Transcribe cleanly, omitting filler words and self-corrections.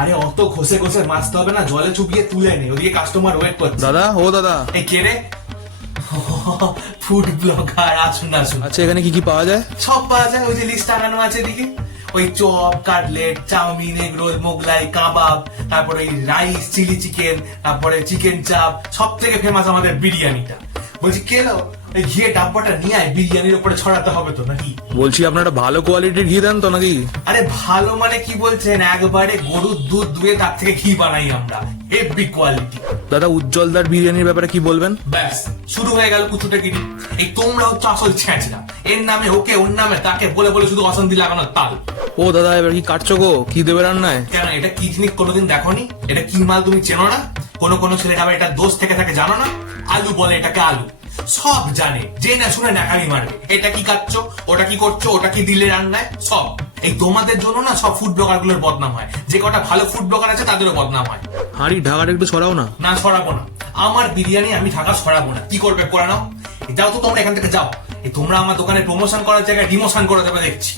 আরে অত ঘষে ঘষে মাছতে হবে না, জলে চুপিয়ে তুলে নে, ওদিকে কাস্টমার ওয়েট করছে। দাদা, ও দাদা। এই কে রে? ফুড ব্লগার, আসুন আসুন। আচ্ছা, এখানে কি কি পাওয়া যায়? সব পাওয়া যায়, ওই যে লিস্ট টাঙানো আছে এদিকে। ওই chop, cutlet, chowmein, egg roll, Mughlai, কাবাব, তারপরে ওই রাইস, চিলি চিকেন, তারপরে চিকেন চাপ, সব থেকে ফেমাস আমাদের বিরিয়ানিটা। বলছি কে লো, ওই ঘিয়ে ডাব্বাটা নিয়ে আয়, বিরিয়ানির উপরে ছড়াতে হবে তো নাকি? বলছি আপনারা ভালো কোয়ালিটির ঘি দেন তো নাকি? আরে ভালো মানে কি বলছেন, একবারে গরুর দুধ দুয়ে তার থেকে ঘি বানাই আমরা, হেভি কোয়ালিটি। দাদা, উজ্জ্বলদার বিরিয়ানির ব্যাপারে কি বলবেন? ব্যাস শুরু হয়ে গেল কুচুটা গিরি। এই তোমরা হচ্ছে আসল ছ্যাঁচড়া, এর নামে ওকে, ওর নামে তাকে বলে বলে শুধু অশান্তি লাগানোর তাল। ও দাদা, এবার কি কাটছো গো? কি দেবে রান্নায়? কেন, এটা কি জিনিস কোনোদিন দেখোনি? এটা কি মাল তুমি চেনো না? কোন কোন ছেলেটা আবার এটা দোষ থেকে থাকে জানো না? আলু বলে এটাকে আলু, সব জানে, জেনে শুনে নাকামি মারবে। এটা কি কাটছো, ওটা কি করছো, ওটা কি দিলে রান্নায়, সব। এই তোমাদের জন্য না সব ফুড ব্লগার গুলোর বদনাম হয়, যে কটা ভালো ফুড ব্লগার আছে তাদেরও বদনাম হয়। হাঁড়ি ঢাকাটা একটু সরাও না। না সরাবো না, আমার বিরিয়ানি আমি ঢাকা সরাবো না। কি করবে করে নাও, এটাও তো তোমরা এখান থেকে যাও। এই তোমরা আমার দোকানে প্রমোশন করার জায়গায় ডিমোশন করে দেবে দেখছি।